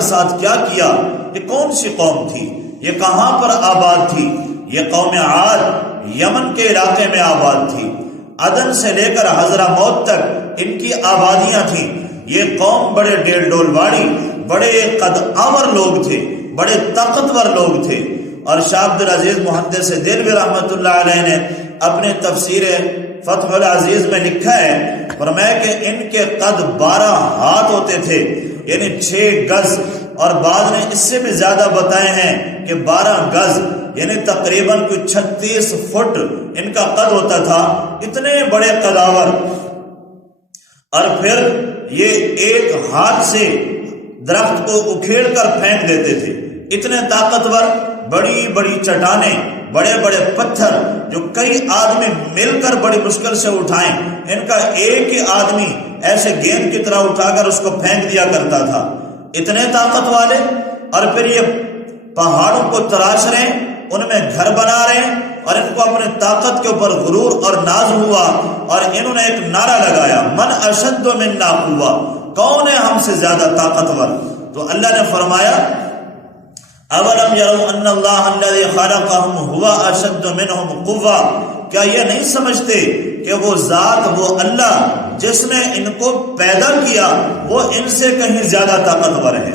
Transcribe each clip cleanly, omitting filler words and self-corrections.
کے ساتھ کیا کیا؟ یہ کون سی قوم تھی؟ یہ کہاں پر آباد تھی؟ یہ قوم عاد یمن کے علاقے میں آباد تھی۔ عدن سے لے کر حضرموت تک ان کی آبادیاں تھیں۔ یہ قوم بڑے ڈیل ڈول واڑی، بڑے قد آور لوگ تھے، بڑے طاقتور لوگ تھے۔ اور شاہ عبدالعزیز محدث دہلوی رحمۃ اللہ علیہ نے اپنے تفسیر فتح العزیز میں لکھا ہے، فرمایا کہ ان کے قد 12 ہاتھ ہوتے تھے، یعنی 6 گز، اور بعض نے اس سے بھی زیادہ بتائے ہیں کہ 12 گز یعنی تقریباً کوئی 36 فٹ ان کا قد ہوتا تھا۔ اتنے بڑے قداور، اور پھر یہ ایک ہاتھ سے درخت کو اکھیڑ کر پھینک دیتے تھے۔ اتنے طاقتور، بڑی بڑی چٹانیں، بڑے بڑے پتھر جو کئی آدمی مل کر بڑی مشکل سے اٹھائیں، ان کا ایک ہی آدمی ایسے گیند کی طرح اٹھا کر اس کو پھینک دیا کرتا تھا۔ اتنے طاقت والے، اور پھر یہ پہاڑوں کو تراش رہے ہیں، ان میں گھر بنا رہے ہیں، اور ان کو اپنے طاقت کے اوپر غرور اور ناز ہوا، اور انہوں نے ایک نعرہ لگایا، من اشد منا قوہ، کون ہے ہم سے زیادہ طاقتور؟ تو اللہ نے فرمایا، اولم یروا ان اللہ الذی خلقهم هو اشد منهم قوہ، کیا یہ نہیں سمجھتے کہ وہ ذات، وہ اللہ جس نے ان کو پیدا کیا، وہ ان سے کہیں زیادہ طاقتور ہے۔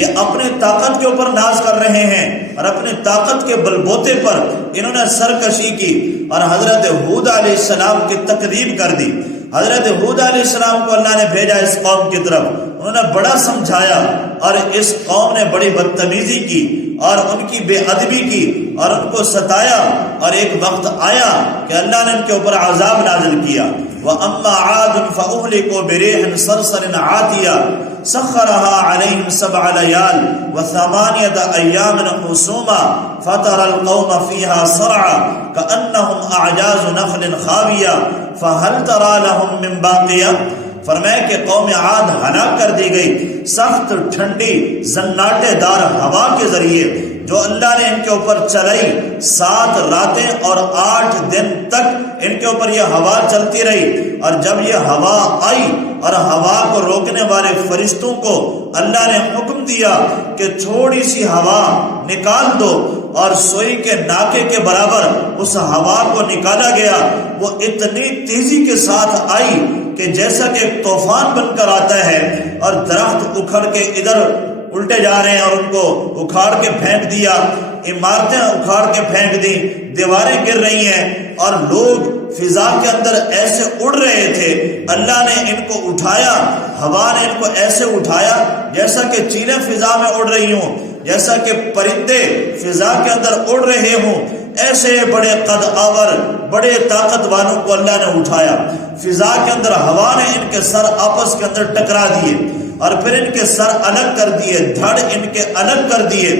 یہ اپنے طاقت کے اوپر ناز کر رہے ہیں، اور اپنے طاقت کے بلبوتے پر انہوں نے سرکشی کی، اور حضرت ہود علیہ السلام کی تکذیب کر دی۔ حضرت ہود علیہ السلام کو اللہ نے بھیجا اس قوم کی طرف، انہوں نے بڑا سمجھایا، اور اس قوم نے بڑی بدتمیزی کی اور ان کی بے ادبی کی اور ان کو ستایا، اور ایک وقت آیا کہ اللہ نے ان کے اوپر عذاب نازل کیا۔ وَأَمَّا عَادٌ فَأُهْلِكُوا بِرِيحٍ صَرْصَرٍ عَاتِيَةٍ سَخَّرَهَا عَلَيْهِمْ 7 لَيَالٍ و8 أَيَّامٍ حُسُومًا فَتَرَى الْقَوْمَ فِيهَا صَرْعًا كَأَنَّهُمْ أَعْجَازُ نَخْلٍ خَاوِيَةٍ فَهَلْ تَرَى لَهُم مِّن بَاقِيَةٍ۔ فرمایا کہ قوم عاد ہلاک کر دی گئی سخت ٹھنڈی زناٹے دار ہوا کے ذریعے، جو اللہ نے ان کے اوپر چلائی۔ 7 راتیں اور 8 دن تک ان کے اوپر یہ ہوا چلتی رہی، اور جب یہ ہوا آئی اور ہوا کو روکنے والے فرشتوں کو اللہ نے حکم دیا کہ تھوڑی سی ہوا نکال دو، اور سوئی کے ناکے کے برابر اس ہوا کو نکالا گیا۔ وہ اتنی تیزی کے ساتھ آئی کہ جیسا کہ ایک طوفان بن کر آتا ہے، اور درخت اکھڑ کے ادھر الٹے جا رہے ہیں اور ان کو اکھاڑ کے پھینک دیا، عمارتیں اکھاڑ کے پھینک دی، دیواریں گر رہی ہیں، اور لوگ فضا کے اندر ایسے اڑ رہے تھے۔ اللہ نے ان کو اٹھایا، ہوا نے ان کو ایسے اٹھایا جیسا کہ چیلیں فضا میں اڑ رہی ہوں، جیسا کہ پرندے فضا کے اندر اڑ رہے ہوں، ایسے بڑے قد آور، بڑے طاقت والوں کو اللہ نے اٹھایا۔ فضا کے اندر ہوا نے ان کے سر آپس کے اندر ٹکرا دیے، اور پھر ان کے سر الگ کر دیے، دھڑ ان کے الگ کر دیے،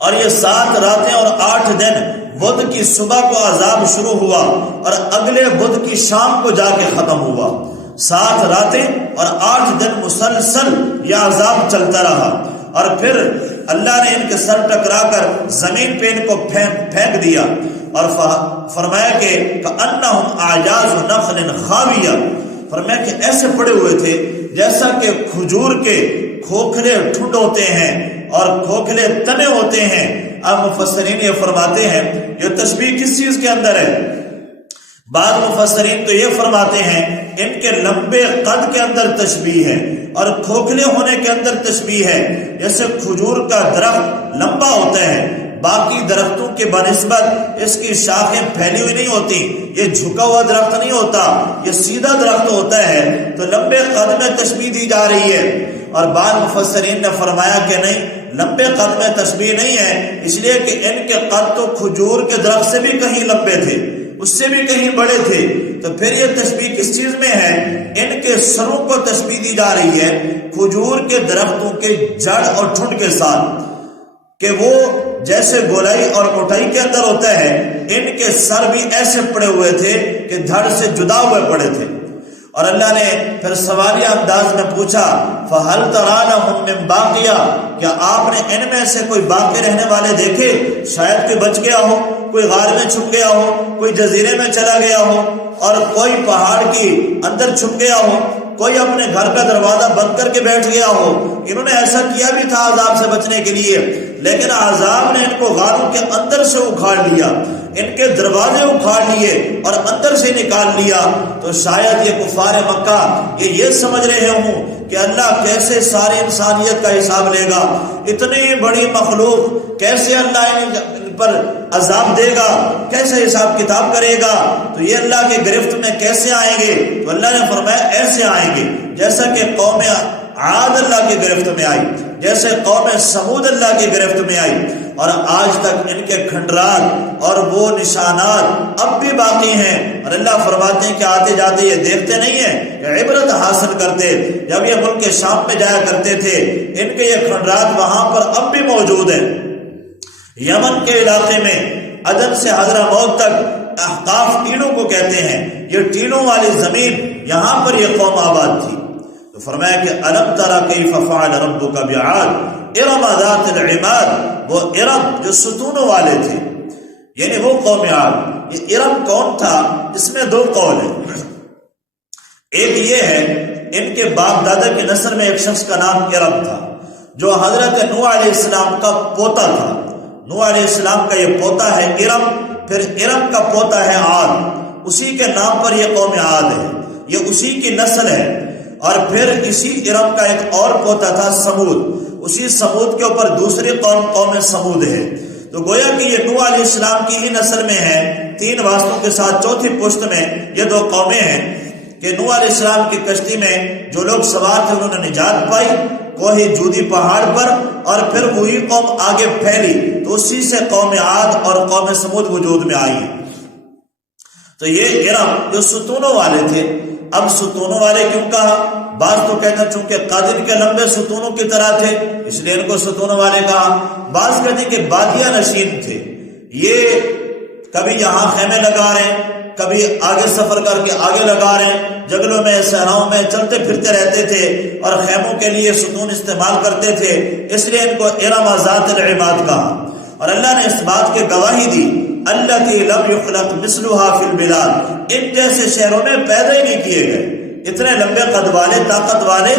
اور یہ 7 راتیں اور 8 دن بدھ کی صبح کو عذاب شروع ہوا، اور اگلے بدھ کی شام کو جا کے ختم ہوا۔ 7 راتیں اور 8 دن مسلسل یہ عذاب چلتا رہا، اور پھر اللہ نے ان کے سر ٹکرا کر زمین پہ ان کو پھینک دیا، اور فرمایا کہ کأنہم اعجاز نخل خاویہ، فرمایا کہ ایسے پڑے ہوئے تھے جیسا کہ کھجور کے کھوکھلے ٹھنڈ ہوتے ہیں اور کھوکھلے تنے ہوتے ہیں۔ اب مفسرین یہ فرماتے ہیں یہ تشبیہ کس چیز کے اندر ہے؟ بعض مفسرین تو یہ فرماتے ہیں ان کے لمبے قد کے اندر تشبیہ ہے، اور کھوکھلے ہونے کے اندر تشبیہ ہے۔ جیسے کھجور کا درخت لمبا ہوتا ہے، باقی درختوں کے بنسبت اس کی شاخیں پھیلی ہوئی نہیں ہوتی، یہ جھکا ہوا درخت نہیں ہوتا، یہ سیدھا درخت ہوتا ہے، تو لمبے قد میں تشبیہ دی جا رہی ہے۔ اور بعض مفسرین نے فرمایا کہ نہیں، لمبے قد میں تشبیہ نہیں ہے، اس لیے کہ ان کے قد تو کھجور کے درخت سے بھی کہیں لمبے تھے، اس سے بھی کہیں بڑے تھے، تو پھر یہ تشبیہ کس چیز میں ہے؟ ان کے سروں کو تشبیہ دی جا رہی ہے کھجور کے درختوں کے جڑ اور ٹھنڈ کے ساتھ، کہ وہ جیسے گولائی اور موٹائی کے اندر ہوتا ہے، ان کے سر بھی ایسے پڑے ہوئے تھے کہ دھڑ سے جدا ہوئے پڑے تھے۔ اور اللہ نے پھر سوالیہ انداز میں پوچھا، فَهَلْ تَرَى لَهُم مِّن بَاقِيَةٍ، کیا آپ نے ان میں سے کوئی باقی رہنے والے دیکھے؟ شاید کوئی بچ گیا ہو، کوئی غار میں چھپ گیا ہو، کوئی جزیرے میں چلا گیا ہو، اور کوئی پہاڑ کی اندر چھپ گیا ہو۔ کوئی اپنے گھر کا دروازہ بند کر کے بیٹھ گیا ہو. انہوں نے ایسا کیا بھی تھا عذاب سے بچنے کے لیے، لیکن عذاب نے ان کو غاروں کے اندر سے اکھاڑ لیا، ان کے دروازے اکھاڑ لیے اور اندر سے نکال لیا. تو شاید یہ کفار مکہ یہ سمجھ رہے ہوں کہ اللہ کیسے ساری انسانیت کا حساب لے گا، اتنی بڑی مخلوق کیسے اللہ ان پر عذاب دے گا، کیسے حساب کتاب کرے گا، تو یہ اللہ کے گرفت میں کیسے آئیں گے. تو اللہ نے فرمایا ایسے آئیں گے جیسا کہ قوم عاد اللہ کی گرفت میں آئی، جیسے قوم سمود اللہ کی گرفت میں آئی. اور آج تک ان کے کھنڈرات اور وہ نشانات اب بھی باقی ہیں. اور اللہ فرماتے ہیں کہ آتے جاتے یہ دیکھتے نہیں ہیں کہ عبرت حاصل کرتے. جب یہ ملک شام میں جایا کرتے تھے ان کے یہ کھنڈرات وہاں پر اب بھی موجود ہیں. یمن کے علاقے میں عدن سے حضرموت تک احقاف ٹیلوں کو کہتے ہیں، یہ ٹیلوں والی زمین یہاں پر یہ قوم آباد تھی. تو فرمایا کہ الم تری کیف فعل ربک بعاد ارم ذات العماد، وہ ارم جو ستونوں والے تھے، یعنی وہ قوم عاد. یہ ارم کون تھا؟ اس میں دو قول ہیں. ایک یہ ہے ان کے باپ دادا کی نسل میں ایک شخص کا نام ارم تھا جو حضرت نوح علیہ السلام کا پوتا تھا. نوح علیہ السلام کا یہ پوتا ہے ارم، پھر ارم کا پوتا ہے عاد، اسی کے نام پر یہ قوم عاد ہے، یہ اسی کی نسل ہے. اور پھر اسی ارم کا ایک اور پوتا تھا سمود، اسی سمود کے اوپر دوسری قوم سمود ہے. تو گویا کہ یہ نوح علیہ السلام کی ہی نسل میں ہے، تین واسطوں کے ساتھ چوتھی پشت میں یہ دو قومیں ہیں کہ نوح علیہ السلام کی کشتی میں جو لوگ سوار تھے انہوں نے نجات پائی کوہ جودی پہاڑ پر، اور پھر وہی قوم آگے پھیلی تو اسی سے قوم عاد اور قوم سمود وجود میں آئی. تو یہ ارم جو ستونوں والے تھے. اب ستونوں والے کیوں کہا؟ بعض تو کہتے ہیں چونکہ قادر کے لمبے ستونوں کی طرح تھے اس لیے ان کو ستونوں والے کہا. بعض کہتے ہیں کہ بادیہ نشین تھے، یہ کبھی یہاں خیمے لگا رہے ہیں، کبھی آگے سفر کر کے آگے لگا رہے ہیں، جنگلوں میں صحراؤں میں چلتے پھرتے رہتے تھے اور خیموں کے لیے ستون استعمال کرتے تھے، اس لیے ان کو ارم ذات العماد کہا. اور اللہ نے اس بات کی گواہی دی التی لم یخلق مثلها فی البلاد، ان جیسے شہروں میں پیدا ہی نہیں کیے گئے، اتنے لمبے قد والے طاقت والے